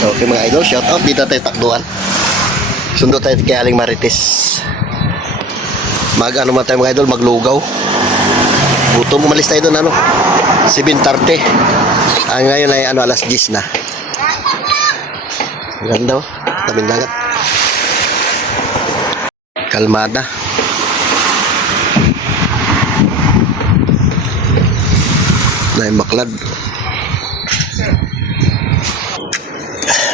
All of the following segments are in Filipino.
Okay mga idol, shout out. Dito tayo takduan. Sundo tayo kay Aling Marites. Ano man tayo mga idol, maglugaw. Gutom, umalis tayo doon 7:30. Ngayon ay alas 10 na. Ganda tabing dagat. Kalmada. Dahil maklad.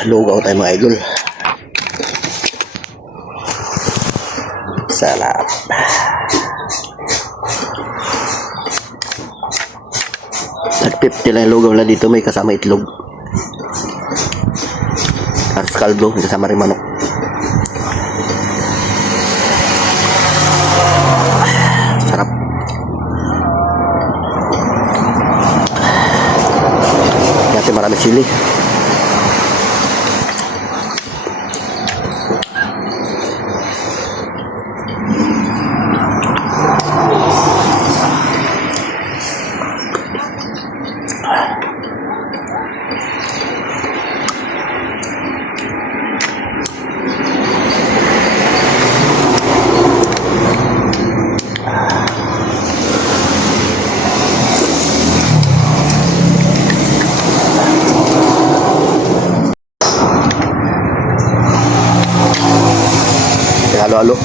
Lugaw tayo mga idol. Sarap. Nag-50 lang yung lugaw na dito. May kasama itlog. Harus kaldo. May kasama rin manok. Sarap. Dati marami sili. Halo-halo.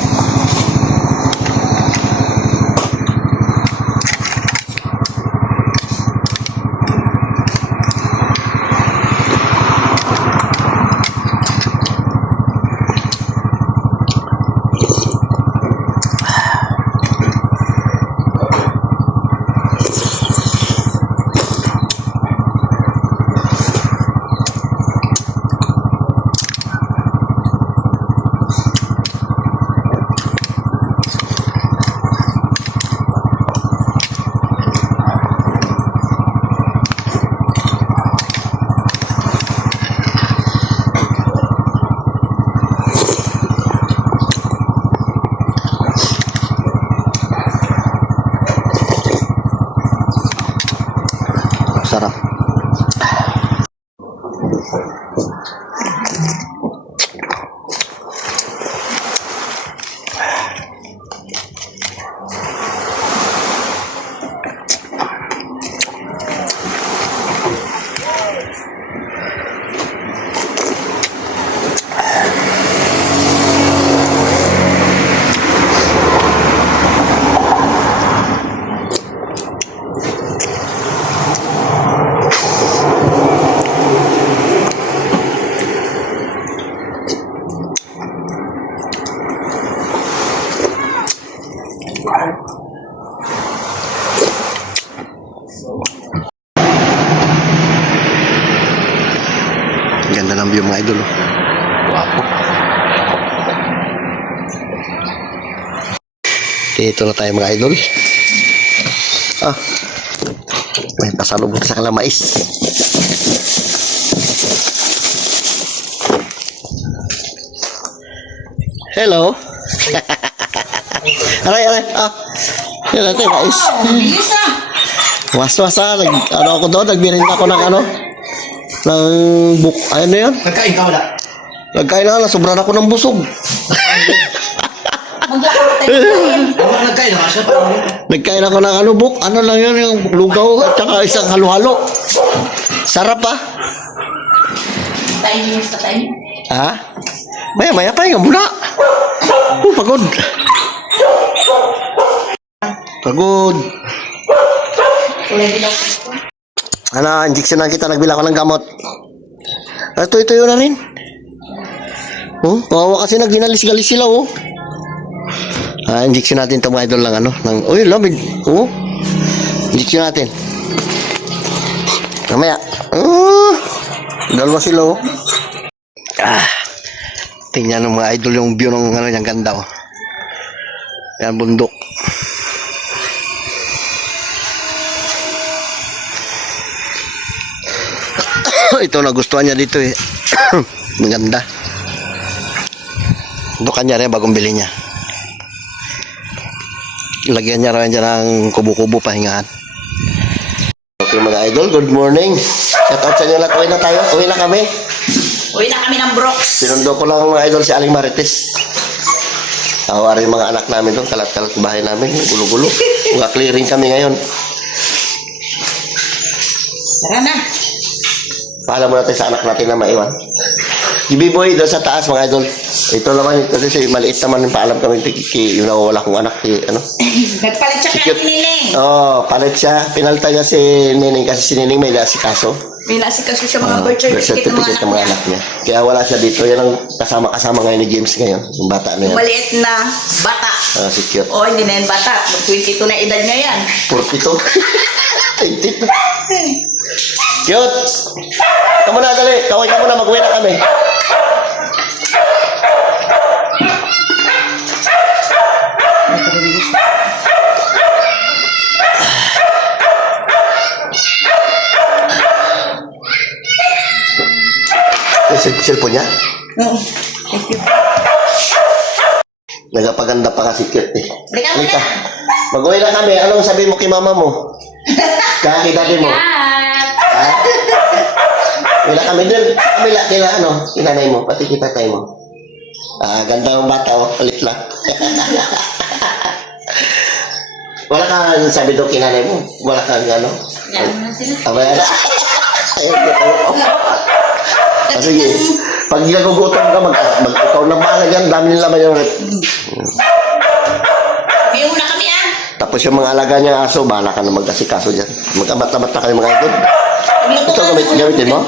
Sarap. Ganda ng view mga idol. Wapo. Dito na tayo mga idol. May pasalubong sa kalamais. Hello. Aray. Yan natin guys. Was-wasa. Ako doon. Nagbirinta ako ng ng book. Ayun na yan. Nagkain ka wala? Nagkain na. Sobra na ako ng busog. Nagkain na siya. Nagkain ako ng book. Ano lang yun, yung lugaw at saka isang halo-halo. Sarap Time sa time. Maya pa yung muna. Pagod. Injection na kita. Nagbila ko ng gamot. Tuyo na rin. Kawawa kasi naginalis-galis sila. Injection natin ito mga idol ng uy, lamig. Injection natin. Mamaya. Dalawa sila. Tingnan ng mga idol yung view ng yung ganda. Yan, bundok. Ito nagustuhan niya dito maganda. Dukan niya rin bagong bili niya. Lagyan niya rin ng kubo-kubo pahingahan. Okay mga idol, good morning. Shout out sa inyo lahat. Uwi na tayo. Uwi na kami. Uwi na kami ng Brooks. Sinundo ko lang mga idol si Aling Marites. Awari yung mga anak namin doon, kalat-kalat yung bahay namin, gulo-gulo. Mga clearing kami ngayon. Tara na. Paalam muna tayo sa anak natin na maiwan. Ibiboy doon sa taas mga idol. Ito naman, ito kasi maliit naman yung paalam kami yung nawawala kong anak. Ano? Nagpalit siya kay Cute. Nining. Oh, palit siya. Pinalitan niya si Nining kasi si Nining may nasikaso. May nasikaso siya mga birth certificate ng mga ng mga anak anak niya. Kaya wala siya dito. Yan ang kasama-kasama ngayon ni James ngayon. Yung bata na niya. yan. Maliit na bata. Si Cute. O, hindi na yan bata. Mag-22 na edad niya yan. 42. 22. Cute! Kamu na, dali. Kaway ka muna. Mag-uwi na kami. Cellphone niya? Oo. Thank you. Nagapaganda pa nga si Cute eh. Halika, Halika. Mag-uwi na kami. Anong sabihin mo kay mama mo? Kaya kay daddy mo? Ha? Wala kami dun. Kabila, kila ano, kinanay mo, pati kita tayo mo. Ganda ng bata, oh. Palit lang. Wala kang sabi doon kinanay mo? Wala kang ano? Yan na sila. Abay, ano? Sige, pag nagugutom ka, ikaw na bahala dyan, dami nila may yung rep. May una kami ah. Tapos yung mga alaga niya aso, bahala ka na mag-asikaso dyan. Magkabat-tabat na kayo mga ikot. Ito, gamitin mo?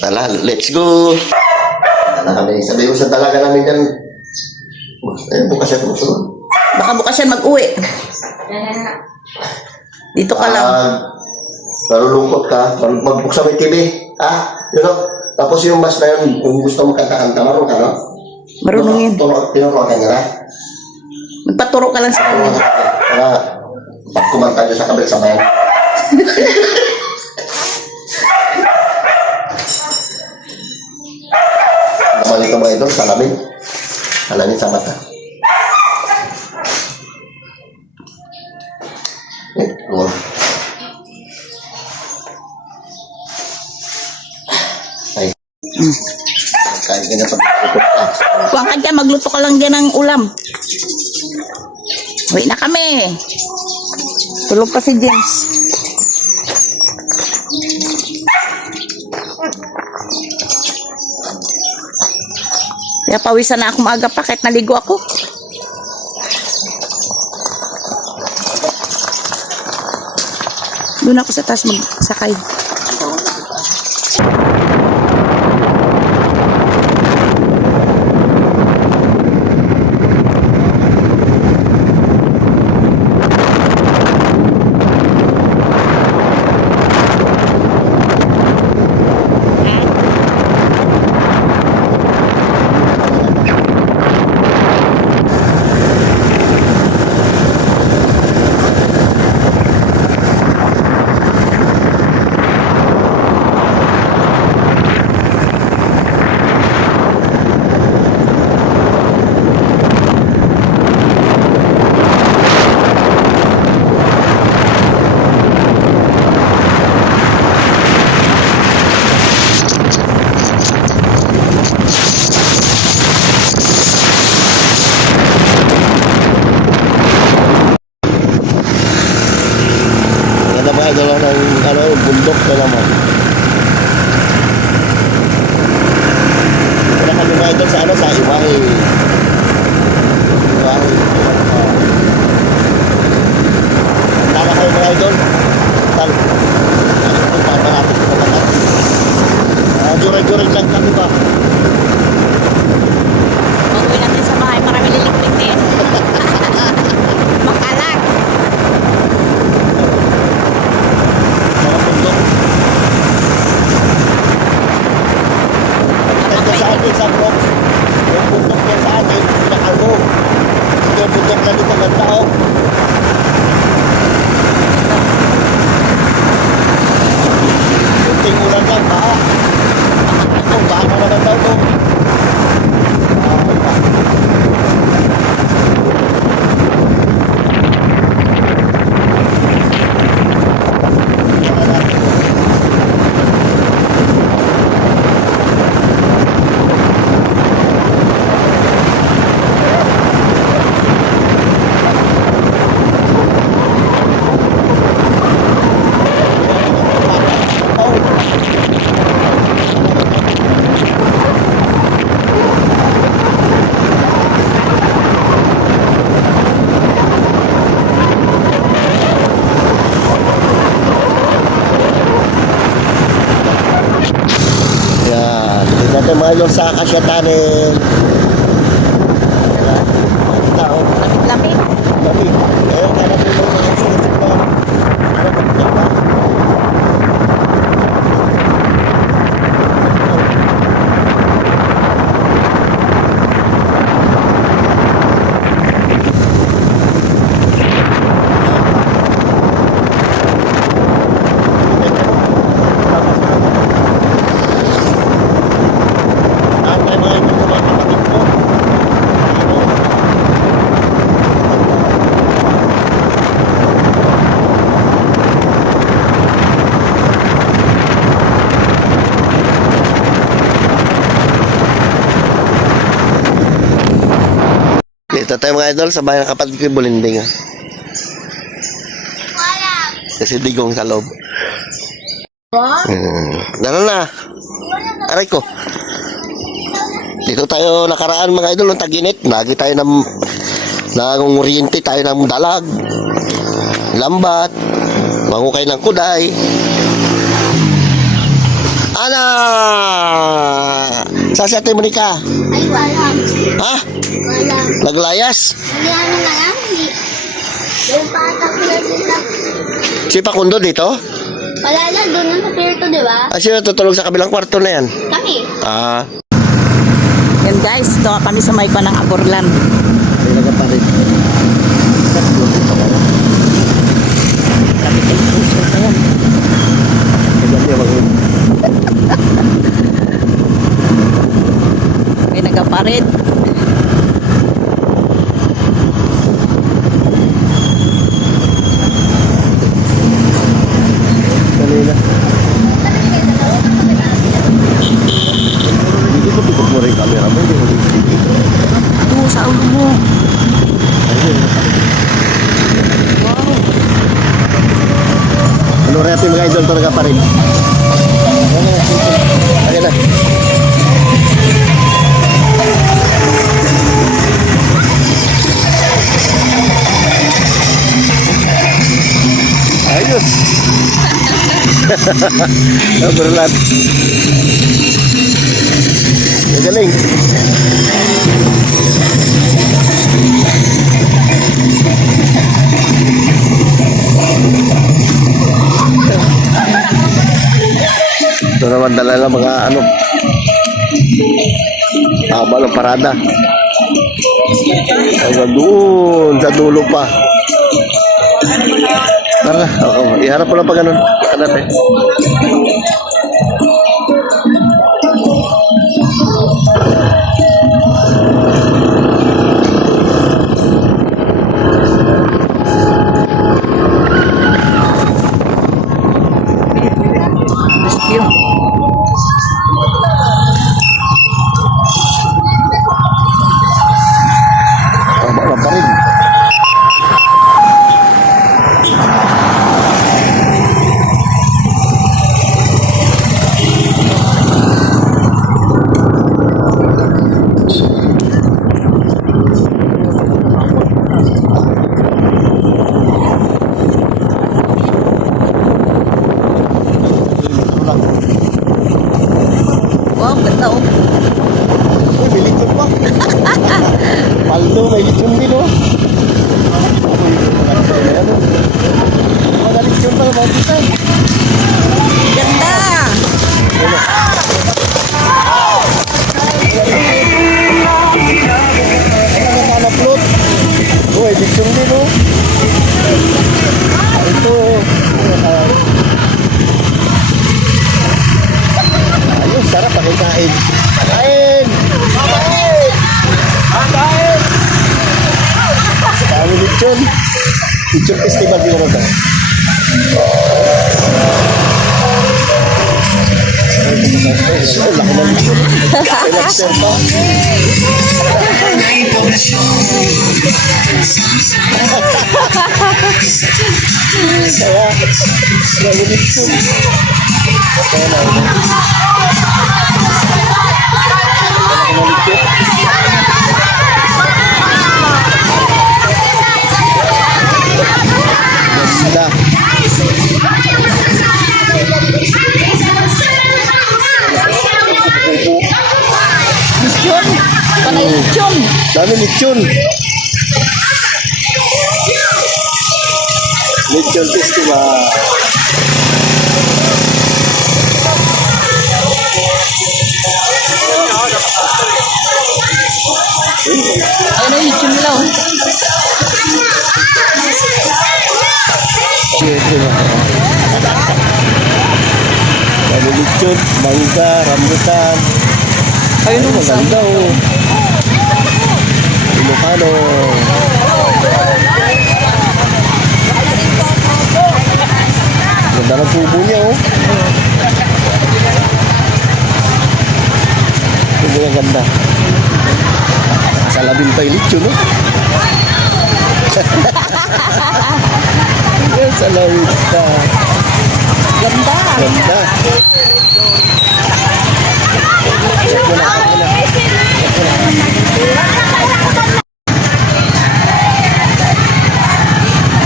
Tala, let's go! Sabi ko sa talaga namin dyan, bukas yan puso. Baka bukas siya mag-uwi. Dito ka lang. Nalulungkot ka, magbuksan mo yung TV. You know? Tapos yung mas na yun, kung gusto mo kanta-kanta, marunong ka, no? Marunong yun. Tinuruan ka niya na? Magpaturo ka lang sa kanya. Para pag kumanta niyo sa kabel sa bayan. Naman ito mga idol, salamin. Salamin sa mata. Wow. Ay. Kain ka na pag-ikot ka. Kuwang ka dyan, magluto ka lang dyan ng ulam. Uwi na kami. Tulog pa si James. Kaya pawisan na ako maaga pa kahit naligo ako. Doon ako sa taas magsakay. Dala ng bundok na naman. Wala kami mga idol sa sa Iwahe. Iwahe. Tama kayo mga idol. Tal. Punta natin sa mga Jure-jure lang kami ba? Pag-uwi natin sa bahay, marami liliklik din. Makalat. Mga bundok. Sa atin sa Bronx. Yung bundok yan mga idol sa Acacia Tunnel. Tao. Lamig-lamig. Lamig. Kaya kaya natin yung mga sinusunod. Ano ba? Diba? Lahat tayo mga idol sa mga kapatid ko. Dito tayo mga idol sa bayan ng kapatid ko yung Bulinding. Kasi digong sa loob. Dala na. Aray ko. Dito tayo nakaraan mga idol ng Taginit. Lagi tayo nangunguriente tayo ng dalag, lambat, mangukay ng kuday. Ana! Sa Ate Monica? Ay, wala. Ha? Wala. Naglayas? Ano na lang? Yung patak na sila. Si Pakundo dito? Wala na, doon na sa pier to, di ba? Ah, sino tutulog sa kabilang kwarto na yan? Kami. Ah. Yan guys, ito kami sa may panang Aborlan. Ay, nagapalit. Grabe kayo puso na yan. May nagaparit. Kanina. Hindi ko tutok mo rin yung camera mo. Hindi mo rin. Ito sa ulo mo. Wow. Ano rin natin mga idol ito nagapalit? Ayan na. Ayos. Berlat. Magaling. Ito naman dala lang mga ano. Tama ng parada. Hanggang doon sa dulo pa. Tara, iharap mo lang pa ganun. Hanap eh. Rescue. Tama lang pa rin. Wow, ganda oh. Uy, may lechon pa. Paldo, may lechon din, oh. Mga lechon pa, mga lechon. Ganda. Ano ka na-upload? Uy, lechon din, oh. Ito, ayos, sarap, pakikain. Kain! Kain! Kain! Kami lechon. Lechon festival din naman ito. Ay, laki ng lechon. Relaxer pa. Kaya, kami lechon. Kaya na, ganda. Dami lechon. Lechon festival. Ayun na, YouTube nila, oh. Dami lechon, mangga, rambutan. Ayun ang maganda oh. Ilocano. Ganda ng tubo niya oh. Tubo yung ganda. Salabin pa yung lechon oh. Salabin pa. Ganda. Ganda.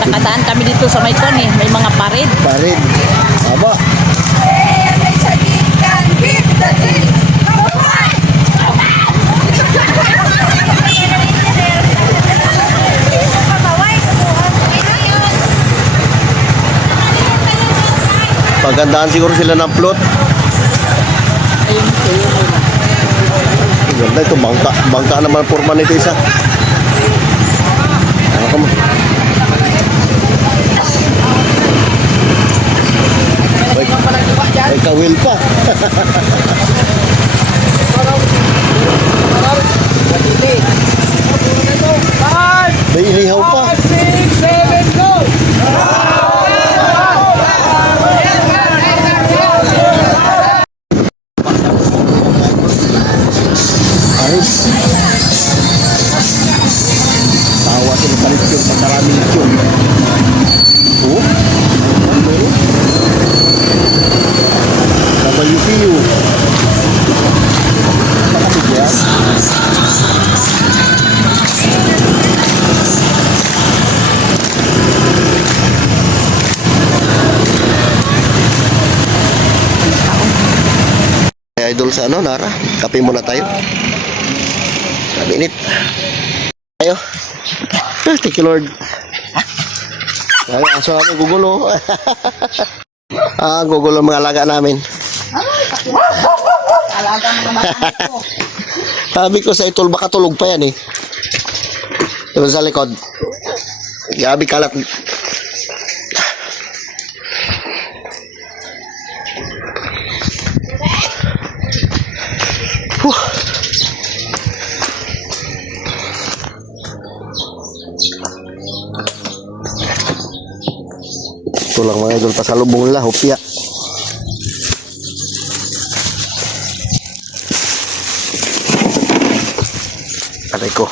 Nakataan kami dito sa may kon eh. May mga pared. Parin. Aba. Pagandaan siguro sila ng plot. Ayun, ayun. Ang ganda ito. Bangka. Bangka naman forma nito isa. Ano ka mo? May kawil pa. May ilihaw pa. Ayos. Tawa sila palit yun. Pagkaraming yun. Oh. WPU. Pakapit yan. Idol sa ano, Nara? Kape muna tayo. Sabi init. Tayo. Thank you, Lord. Ay, aso namin gugulo. Gugulo ang mga alaga namin. Alaga mga bata ko. Sabi ko sa itol, baka tulog pa yan eh. Doon sa likod. Gabi kalat. Huh. Ito lang mga idol, pasalubong nila, hopya. Aray ko.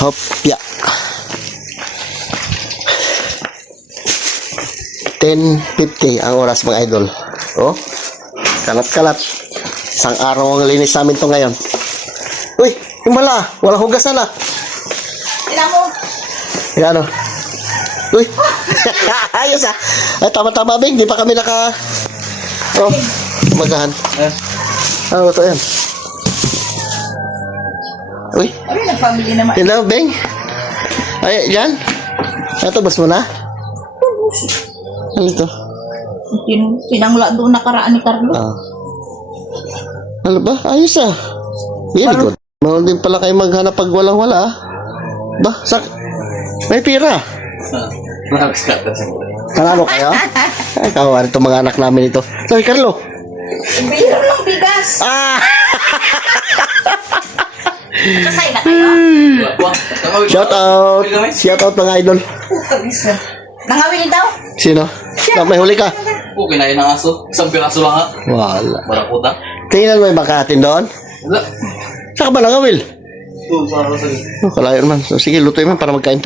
Hopya. 10:50 ang oras mga idol. Oh, kalat-kalat. Isang araw ang linis namin to ngayon. Uy, himala. Walang hugasan ah. Tingnan mo. Ano? Uy. Ayos ah. Ay, tama-tama, Bing. Di pa kami naka... Oh, magahan. Ano to yan? Uy. Ano yung family naman? Hello, Bing. Ay, yan. Ito, bas mo na? Ano ito? Pinangla doon nakaraan ni Carlo. Ano ba? Ayos ah. Very good. Mahal din pala kayo maghanap pag walang-wala ah. Ba? May pira. Kanano kayo? Ay, kawarin itong mga anak namin ito. Sabi, Carlo. Biro lang bigas. Kasay na kayo? Shout out. Shout out mga idol. Nangawin daw? Sino? May huli ka? Okay na yun ang aso. Isang piraso lang ha. Wala. Barakuta. Tingnan mo yung makahatin doon. Wala. Saan ka ba nangawil? Doon, para sa Kalayo naman. So, sige, lutoy man para magkain tayo.